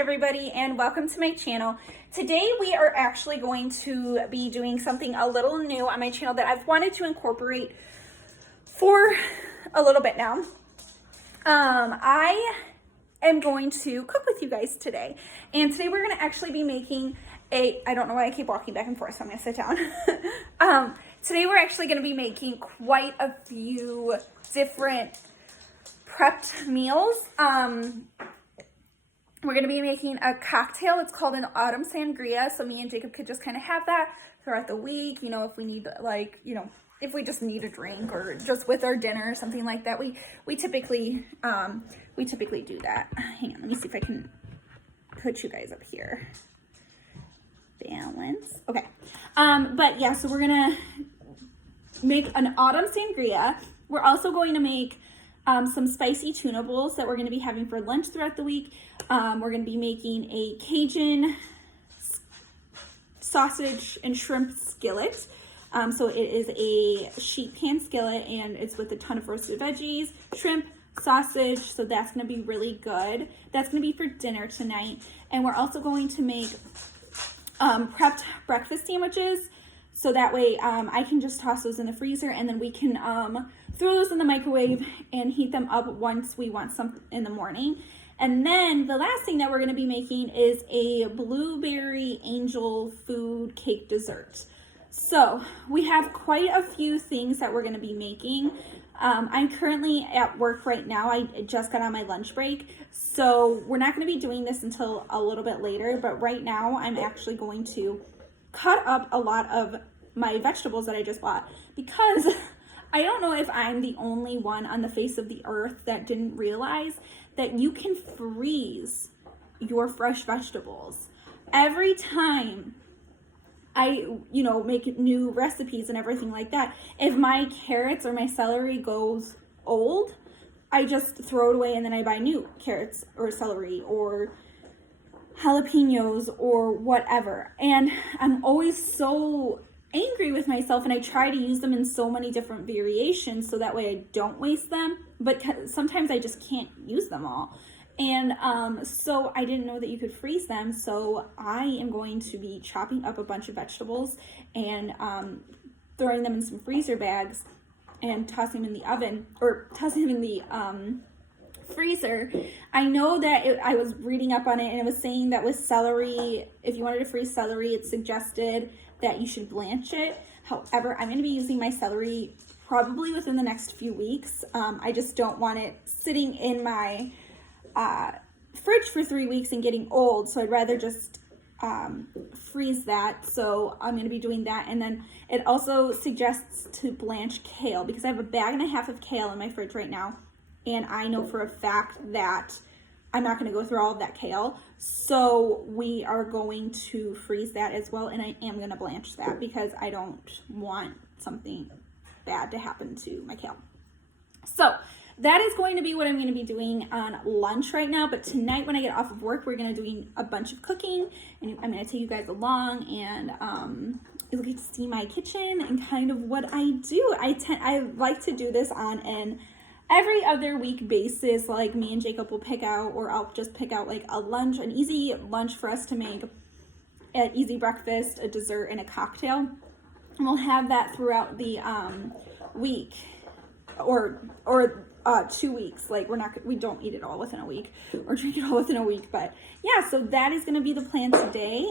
everybody, and welcome to my channel. Today we are actually going to be doing something a little new on my channel that I've wanted to incorporate for a little bit now. I am going to cook with you guys today, and today we're going to actually be making I don't know why I keep walking back and forth, so I'm going to sit down. Today we're actually going to be making quite a few different prepped meals. We're going to be making a cocktail. It's called an autumn sangria. So me and Jacob could just kind of have that throughout the week. You know, if we need if we just need a drink or just with our dinner or something like that, we typically do that. Hang on, let me see if I can put you guys up here. Balance. Okay. But yeah, so we're going to make an autumn sangria. We're also going to make some spicy tuna bowls that we're going to be having for lunch throughout the week. We're going to be making a Cajun sausage and shrimp skillet. So it is a sheet pan skillet, and it's with a ton of roasted veggies, shrimp, sausage. So that's going to be really good. That's going to be for dinner tonight. And we're also going to make prepped breakfast sandwiches. So that way I can just toss those in the freezer, and then we can throw those in the microwave and heat them up once we want some in the morning. And then the last thing that we're going to be making is a blueberry angel food cake dessert. So we have quite a few things that we're going to be making. I'm currently at work right now. I just got on my lunch break, so we're not going to be doing this until a little bit later. But right now I'm actually going to cut up a lot of my vegetables that I just bought, because I don't know if I'm the only one on the face of the earth that didn't realize that you can freeze your fresh vegetables. Every time I, make new recipes and everything like that, if my carrots or my celery goes old, I just throw it away and then I buy new carrots or celery or jalapenos or whatever. And I'm always so angry with myself, and I try to use them in so many different variations so that way I don't waste them, but sometimes I just can't use them all. And so I didn't know that you could freeze them, so I am going to be chopping up a bunch of vegetables and throwing them in some freezer bags and tossing them in the oven, or tossing them in the freezer. I know that I was reading up on it, and it was saying that with celery, if you wanted to freeze celery, it suggested that you should blanch it. However, I'm going to be using my celery probably within the next few weeks. I just don't want it sitting in my fridge for 3 weeks and getting old, so I'd rather just freeze that. So I'm going to be doing that. And then it also suggests to blanch kale, because I have a bag and a half of kale in my fridge right now, and I know for a fact that I'm not going to go through all of that kale, so we are going to freeze that as well, and I am going to blanch that because I don't want something bad to happen to my kale. So that is going to be what I'm going to be doing on lunch right now. But tonight when I get off of work, we're going to do a bunch of cooking, and I'm going to take you guys along, and you'll get to see my kitchen and kind of what I do. I like to do this on an every other week basis. Like, me and Jacob will pick out, or I'll just pick out like a lunch, an easy lunch for us to make, an easy breakfast, a dessert, and a cocktail. And we'll have that throughout the week, or 2 weeks. Like, we don't eat it all within a week or drink it all within a week. But yeah, so that is going to be the plan today.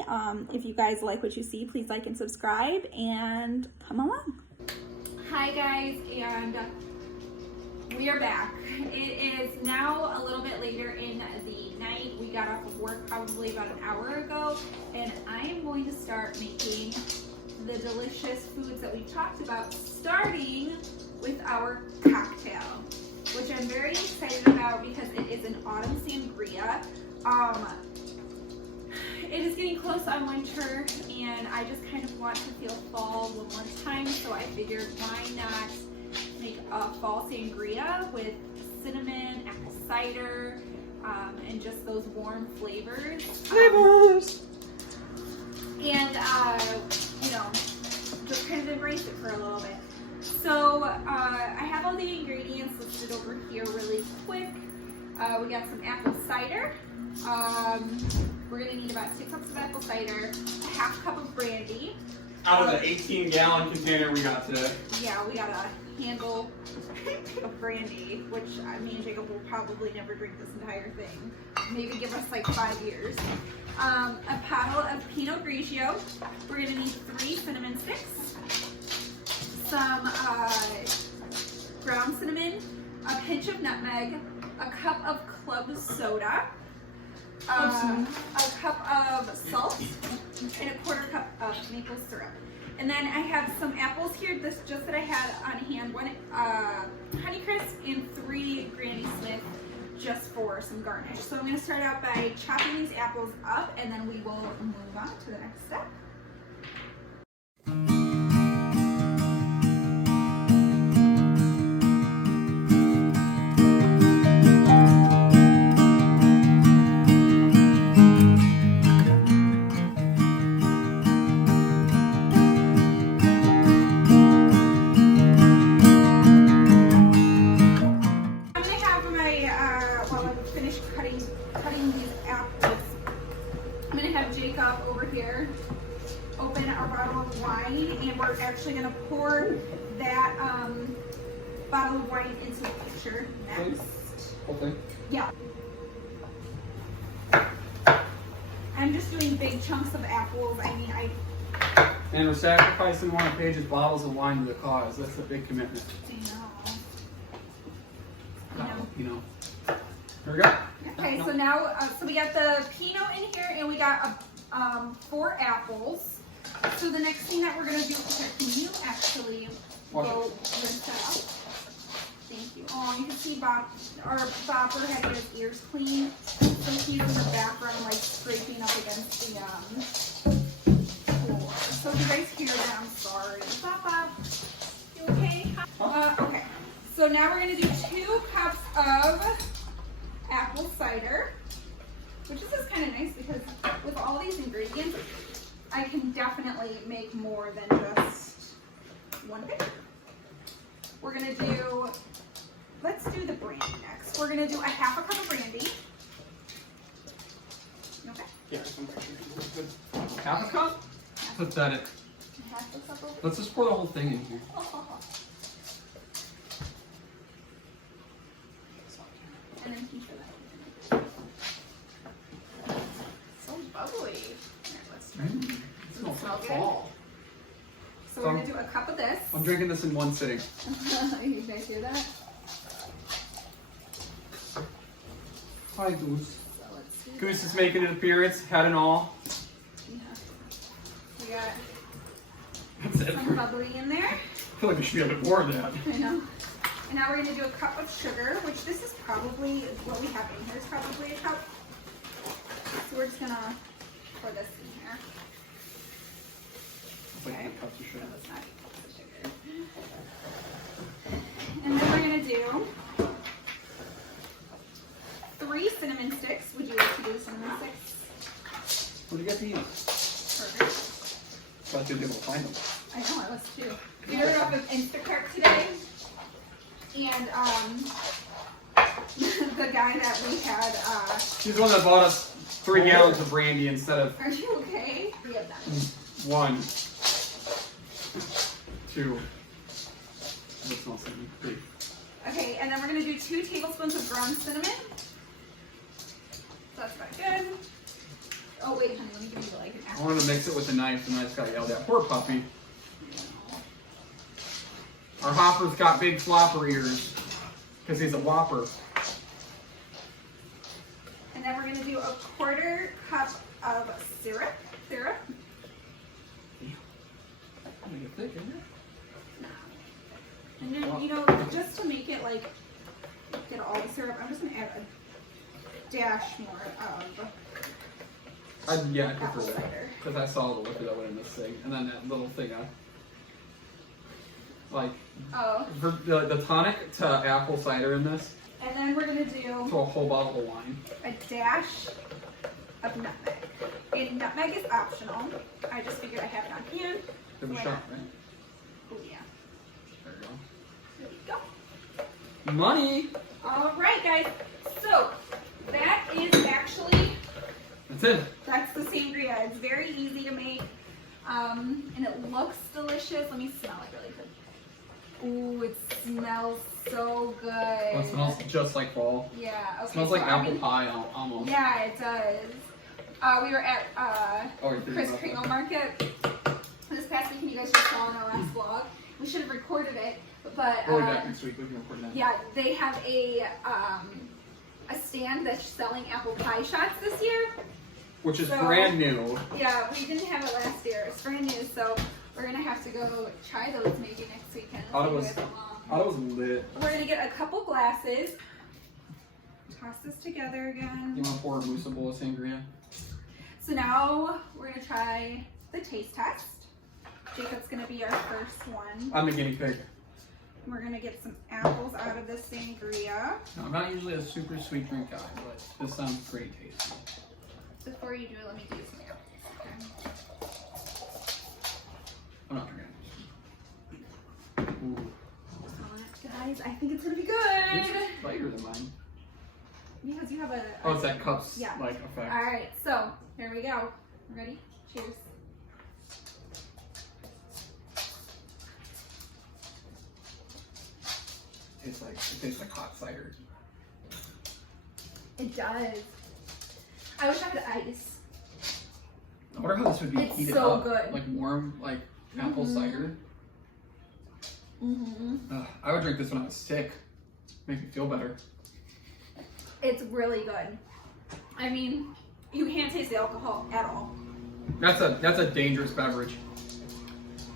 If you guys like what you see, please like and subscribe and come along. Hi guys, and we are back. It is now a little bit later in the night. We got off of work probably about an hour ago, and I am going to start making the delicious foods that we've talked about, starting with our cocktail, which I'm very excited about because it is an autumn sangria. It is getting close on winter, and I just kind of want to feel fall one more time, so I figured why not make a fall sangria with cinnamon, apple cider, and just those warm flavors. And just kind of embrace it for a little bit. So I have all the ingredients listed over here really quick. We got some apple cider, We're gonna need about 6 cups of apple cider, a half cup of brandy. Out of the 18-gallon container we got today. Yeah, we got a handle of brandy, which me and Jacob will probably never drink this entire thing. Maybe give us like 5 years. A bottle of Pinot Grigio. We're gonna need 3 cinnamon sticks, some ground cinnamon, a pinch of nutmeg, a cup of club soda, a cup of salt, and a 1/4 cup of maple syrup. And then I have some apples here, this just that I had on hand, 1 Honeycrisp and 3 Granny Smith, just for some garnish. So I'm going to start out by chopping these apples up, and then we will move on to the next step. Cutting these apples, I'm gonna have Jacob over here open our bottle of wine, and we're actually gonna pour that bottle of wine into the pitcher next. Okay. Yeah. I'm just doing big chunks of apples. I mean, And we're sacrificing one of Paige's bottles of wine to the cause. That's a big commitment. I know. You know. Here we go. Okay, so now, so we got the Pinot in here, and we got 4 apples. So the next thing that we're gonna do, can you actually go rinse that up? Thank you. Oh, you can see Bob, our Bopper had to get his ears cleaned, so he's in the background like scraping up against the floor. So if you guys hear that, I'm sorry. Bob, you okay? Okay. So now we're gonna do 2 cups of apple cider, which is kind of nice because with all these ingredients, I can definitely make more than just 1 pitcher. We're gonna do, let's do the brandy next. We're gonna do a 1/2 cup of brandy. Okay. Yeah, good. 1/2 cup? Pathetic. 1/2 cup of. Let's just pour the whole thing in here. And then keep it. So bubbly. Here, let's try. It smells Smell like good? fall. So we're gonna do a cup of this. I'm drinking this in one sitting. You guys hear that? Hi, Goose. So let's see. Goose is making an appearance, head and all. Yeah. We got That's it. some bubbly in there. I feel like there should be a bit more of that. I know. And now we're gonna do a cup of sugar, which this is probably what we have in here is probably a cup. So we're just gonna pour this in here. It's like 8 cups of sugar. No, it's not 8 cups of sugar. And then we're gonna do 3 cinnamon sticks. Would you like to do cinnamon sticks? Where'd you get these? Perfect. Thought you'd be able to find them. I know, I was too. We ordered off of Instacart today. And the guy that we had, She's the one that bought us 3 gallons of brandy instead of are you okay? 3 of them. 1, 2. That's not 3. Okay, and then we're gonna do 2 tablespoons of ground cinnamon. So that's about good. Oh wait, honey, let me give you like an I apple. wanted to mix it with a knife and I just got yelled at. Poor puppy. Our Hopper's got big flopper ears because he's a whopper. And then we're gonna do a 1/4 cup of syrup. Damn. I'm gonna get thick, isn't it? And then, you know, just to make it like, get all the syrup, I'm just gonna add a dash more of Yeah, I apple prefer that. cider. Because I saw the liquor that went in this thing. And then that little thing like Oh. for the tonic to apple cider in this. And then we're gonna do To a whole bottle of wine. a dash of nutmeg. And nutmeg is optional. I just figured I have it on hand. Give it a Why shot, not? right? Oh yeah. There you go. There we go. Money! All right, guys. So that is actually, That's it. that's the sangria. It's very easy to make, and it looks delicious. Let me smell it really quick. Ooh, it smells so good. Oh, it smells just like fall. Yeah, okay. It smells like apple pie almost. Yeah, it does. We were at Chris about Kringle that. Market this past week, and you guys just saw in our last vlog. We should have recorded it, but We'll be back next week. We can record that. yeah, they have a stand that's selling apple pie shots this year. Which is So- brand new. Yeah, we didn't have it last year. It's brand new, so we're gonna have to go try those maybe next weekend. Otto See was- if it's along. Oh, that was lit. We're gonna get a couple glasses. Toss this together again. You want to pour a Musa bowl of sangria? So now we're gonna try the taste test. Jacob's gonna be our first one. I'm the guinea pig. We're gonna get some apples out of this sangria. No, I'm not usually a super sweet drink guy, but this sounds pretty tasty. Before you do it, let me do some apples. I'm not drinking. Ooh, Okay. Guys, I think it's gonna be good. it's lighter than mine. Because you have a. Oh, it's that cups Yeah. like effect. All right, so here we go. Ready? Cheers. It tastes like hot cider. It does. I wish I had ice. I wonder how this would be It's heated so up. good. Like warm, like apple cider. I would drink this when I was sick. Make me feel better. It's really good. I mean, you can't taste the alcohol at all. That's a dangerous beverage.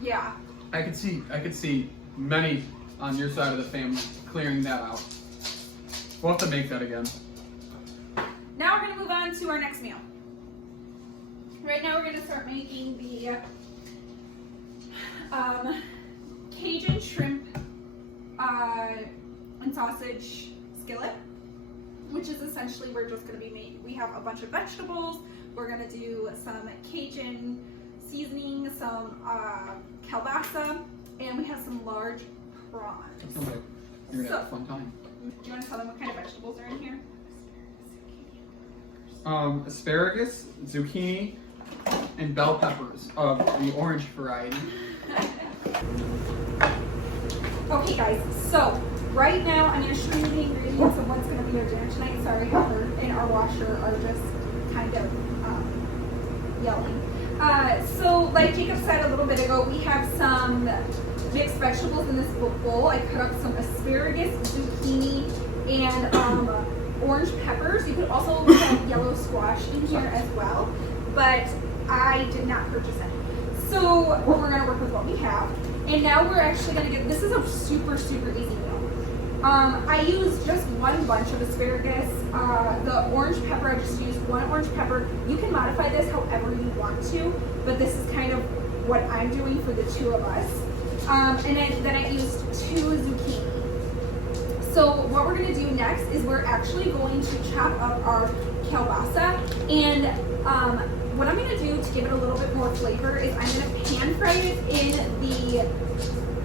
Yeah. I could see many on your side of the family clearing that out. We'll have to make that again. Now we're gonna move on to our next meal. Right now we're gonna start making the Cajun shrimp and sausage skillet, which is essentially we're just gonna be we have a bunch of vegetables. We're gonna do some Cajun seasoning, some kielbasa, and we have some large prawns. That sounds like you're gonna have a fun time. Do you want to tell them what kind of vegetables are in here? Asparagus, zucchini, and bell peppers of the orange variety. Okay guys, so right now I'm going to show you the ingredients of what's going to be our dinner tonight. Sorry, Heather and our washer are just kind of yelling. So like Jacob said a little bit ago, we have some mixed vegetables in this bowl. I cut up some asparagus, zucchini, and orange peppers. You could also have yellow squash in here as well, but I did not purchase any. So we're going to work with what we have. And now we're actually going to get, this is a super, super easy meal. I used just one bunch of asparagus. The orange pepper, I just used one orange pepper. You can modify this however you want to, but this is kind of what I'm doing for the two of us. And then I used 2 zucchini. So what we're going to do next is we're actually going to chop up our kielbasa, and what I'm going to do to give it a little bit more flavor is I'm going to pan fry it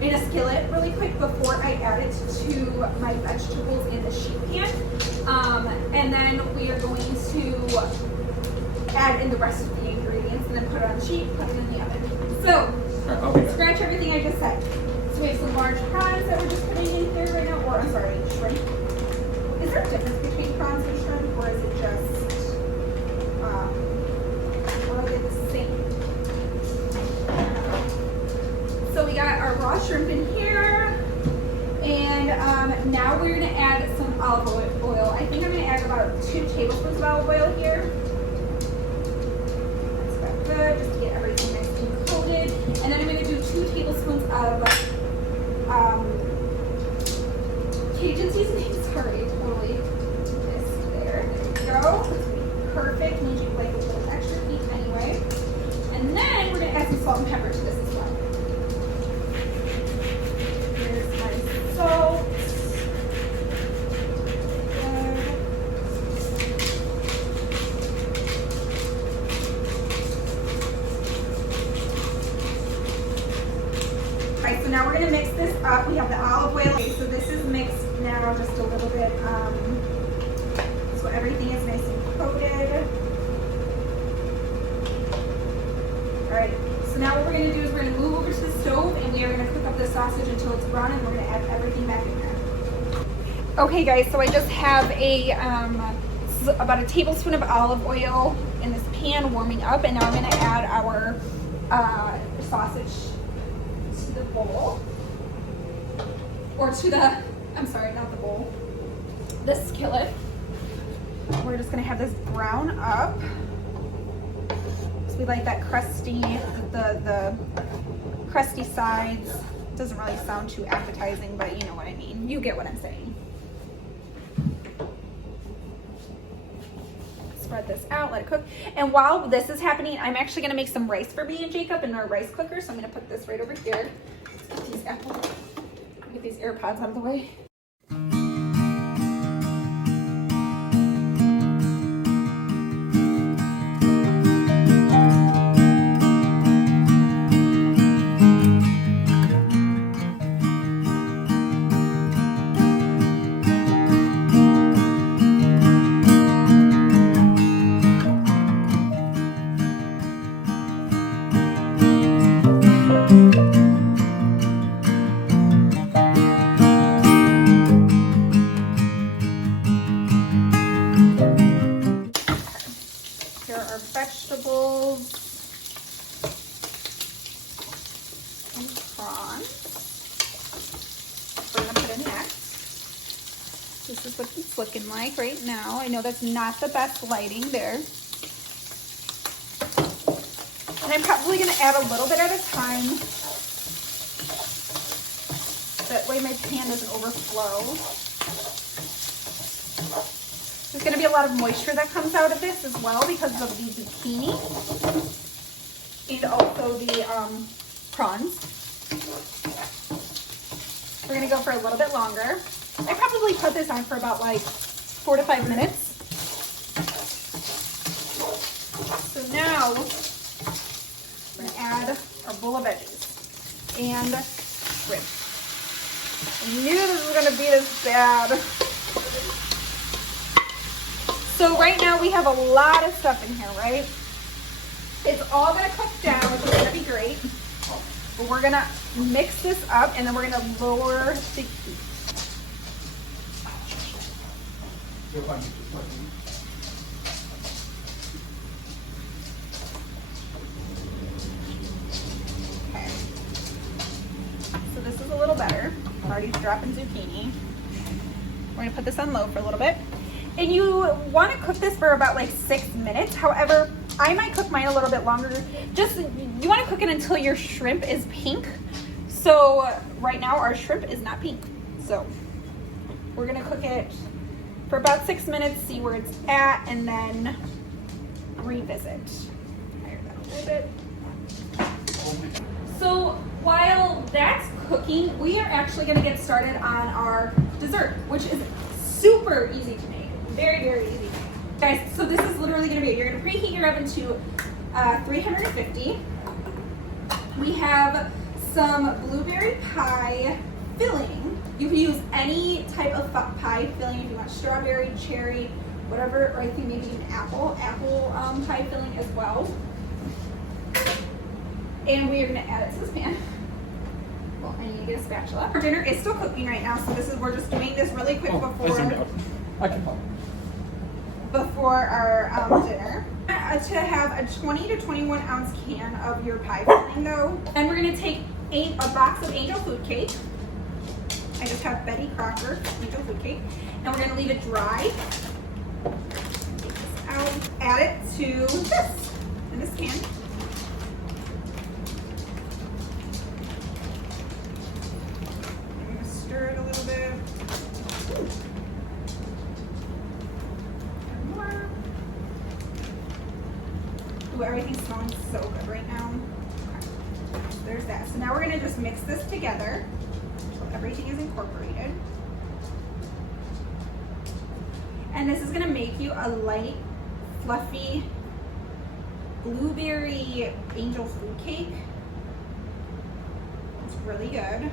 in a skillet really quick before I add it to my vegetables in the sheet pan, and then we are going to add in the rest of the ingredients and then put it on the sheet, put it in the oven. So scratch everything I just said. So we have some large prawns that we're just putting in here right now, or I'm sorry, shrimp. Is there a difference between prawns and shrimp, or is it just, or are they the same? So we got our raw shrimp in here, and now we're gonna add some olive oil. I think I'm gonna add about 2 tablespoons of olive oil here. That's about good, just to get everything nice and coated. And then I'm gonna do 2 tablespoons of Cajun seasoning. Sorry, totally missed there. There we go. This will be perfect. Need you like a little extra heat anyway. And then we're gonna add some salt and pepper to this as well. Here's my salt. Alright, so now we're gonna mix this up. We have the olive oil. Okay, so this is mixed now just a little bit, so everything is nice and coated. All right, so now what we're gonna do is we're gonna move over to the stove and we are gonna cook up the sausage until it's brown, and we're gonna add everything back in there. Okay guys, so I just have about a tablespoon of olive oil in this pan warming up, and now I'm gonna add our sausage to the bowl. Or to the, I'm sorry, not the bowl, the skillet. We're just gonna have this brown up. So we like that crusty, the crusty sides. Doesn't really sound too appetizing, but you know what I mean. You get what I'm saying. Spread this out, let it cook. And while this is happening, I'm actually gonna make some rice for me and Jacob in our rice cooker. So I'm gonna put this right over here. Get these AirPods out of the way. Vegetables and prawns. We're gonna put in next. This is what it's looking like right now. I know that's not the best lighting there. And I'm probably gonna add a little bit at a time. That way my pan doesn't overflow. There's going to be a lot of moisture that comes out of this as well because of the zucchini and also the prawns. We're going to go for a little bit longer. I probably put this on for about like 4 to 5 minutes. So now we're going to add our bowl of veggies and shrimp. I knew this was going to be this bad. So right now we have a lot of stuff in here, right? It's all gonna cook down, which is gonna be great. But we're gonna mix this up and then we're gonna lower the heat. Okay. So this is a little better. I'm already dropping zucchini. We're gonna put this on low for a little bit. And you want to cook this for about like 6 minutes. However, I might cook mine a little bit longer. Just, you want to cook it until your shrimp is pink. So right now our shrimp is not pink. So we're going to cook it for about 6 minutes, see where it's at, and then revisit. Higher that a little bit. So while that's cooking, we are actually going to get started on our dessert, which is super easy to make. Very, very easy. Guys, so this is literally going to be, you're going to preheat your oven to 350. We have some blueberry pie filling. You can use any type of pie filling if you want strawberry, cherry, whatever, or I think maybe even apple pie filling as well. And we are going to add it to this pan. Well, I need to get a spatula. Our dinner is still cooking right now, so we're just doing this really quick before our dinner. To have a 20 to 21 ounce can of your pie filling though. And we're gonna take a box of angel food cake. I just have Betty Crocker angel food cake. And we're gonna leave it dry. Take this out, add it to this, in this can. I'm gonna stir it a little bit. Ooh, everything's smelling so good right now. Okay. So there's that. So now we're gonna just mix this together so everything is incorporated. And this is gonna make you a light, fluffy blueberry angel food cake. It's really good.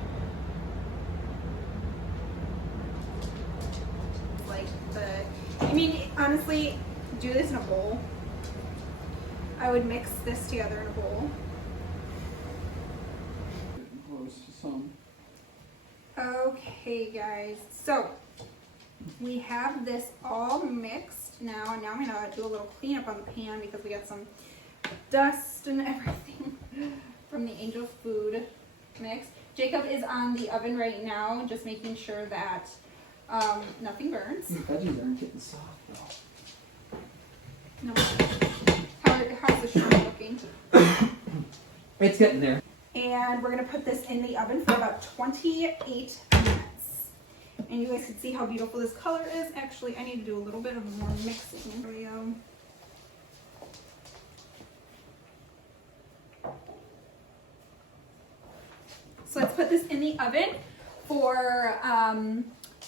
Like the I mean, honestly, do this in a bowl. I would mix this together in a bowl. Okay, guys, so we have this all mixed now, and now I'm gonna do a little cleanup on the pan because we got some dust and everything from the angel food mix. Jacob is on the oven right now, just making sure that nothing burns. The veggies aren't getting soft though. No. How's the shrimp looking? It's getting there. And we're gonna put this in the oven for about 28 minutes. And you guys can see how beautiful this color is. Actually, I need to do a little bit of more mixing. Here we go. So let's put this in the oven for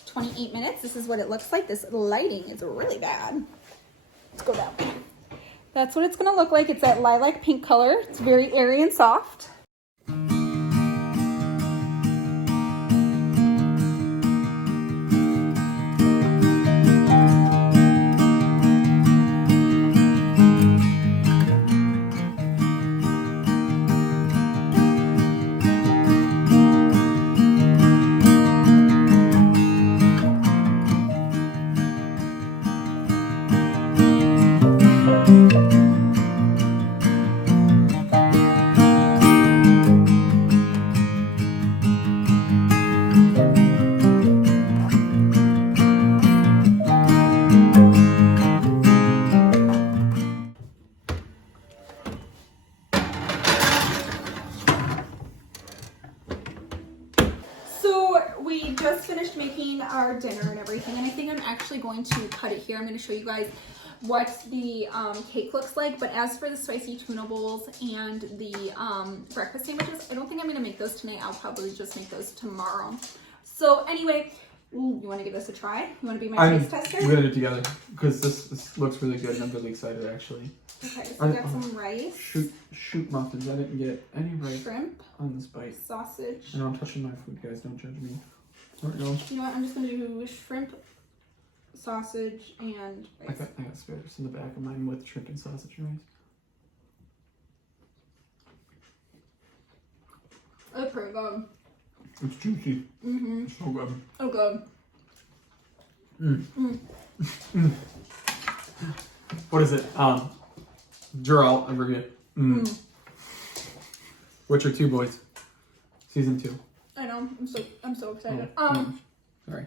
28 minutes. This is what it looks like. This lighting is really bad. Let's go down. That's what it's gonna look like. It's that lilac pink color. It's very airy and soft. We just finished making our dinner and everything, and I think I'm actually going to cut it here. I'm going to show you guys what the cake looks like, but as for the spicy tuna bowls and the breakfast sandwiches, I don't think I'm going to make those tonight. I'll probably just make those tomorrow. So anyway, you want to give this a try? You want to be my taste tester? We're going to do it together because this looks really good and I'm really excited actually. Okay, so we got some rice. Shoot muffins. I didn't get any rice Shrimp. On this bite. Sausage. I know I'm touching my food, guys. Don't judge me. There we go. You know what? I'm just going to do shrimp, sausage, and rice. I got spares in the back of mine with shrimp and sausage and rice. That's pretty good. It's juicy. Mm-hmm. It's so good. Oh, good. What is it? Gerald and Maria. Witcher 2 boys. Season 2. I know. I'm so excited. Sorry.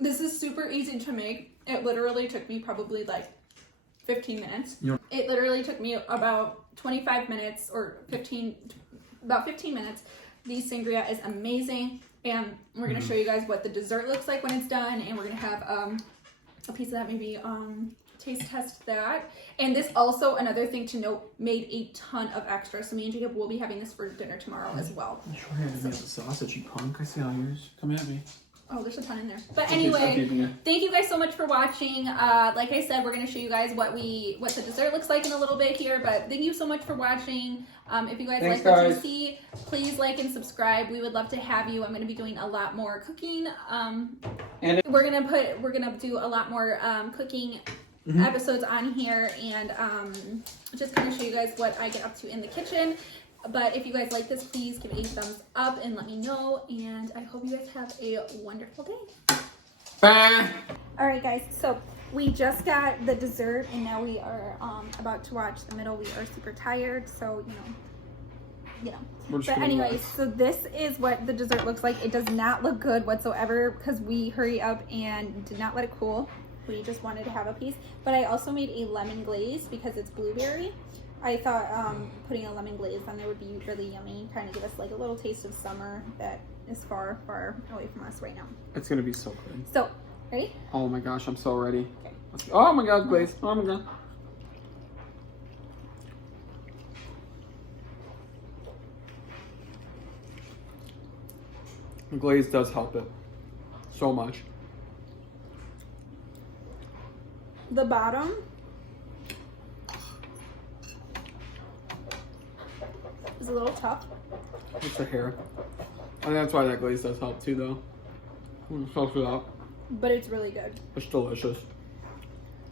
This is super easy to make. It literally took me probably like 15 minutes. Yep. It literally took me about 25 minutes or about 15 minutes. The sangria is amazing, and we're gonna show you guys what the dessert looks like when it's done, and we're gonna have a piece of that, maybe taste test that. And this also, another thing to note, made a ton of extra. So me and Jacob will be having this for dinner tomorrow as well. You sure had to make the sausage, you punk. I see all yours. Come at me. Oh, there's a ton in there. But anyway, thank you guys so much for watching. Like I said, we're going to show you guys what the dessert looks like in a little bit here. But thank you so much for watching. If you guys like what you see, please like and subscribe. We would love to have you. I'm going to be doing a lot more cooking. And we're gonna do a lot more cooking episodes on here, and just kind of show you guys what I get up to in the kitchen. But if you guys like this, please give it a thumbs up and let me know. And I hope you guys have a wonderful day. Bye. All right, guys. So we just got the dessert, and now we are about to watch the middle. We are super tired, so you know. But anyways, so this is what the dessert looks like. It does not look good whatsoever because we hurry up and did not let it cool. We just wanted to have a piece. But I also made a lemon glaze because it's blueberry. I thought putting a lemon glaze on there would be really yummy, kind of give us like a little taste of summer that is far, far away from us right now. It's gonna be so good. So, ready? Oh my gosh, I'm so ready. Okay. Oh my god, glaze. Oh my god. The glaze does help it so much. The bottom is a little tough. Just the hair. And that's why that glaze does help too, though. I'm gonna soak it up. but it's really good. It's delicious.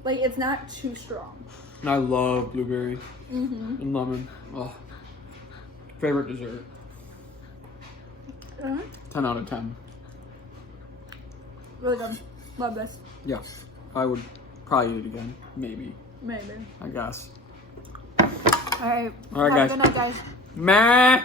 Like, it's not too strong. And I love blueberry and lemon. Oh. Favorite dessert. 10 out of 10. Really good. Love this. Yeah. I would probably eat it again. Maybe. Maybe. I guess. All right. All right, Have guys. a good night, guys. Meh.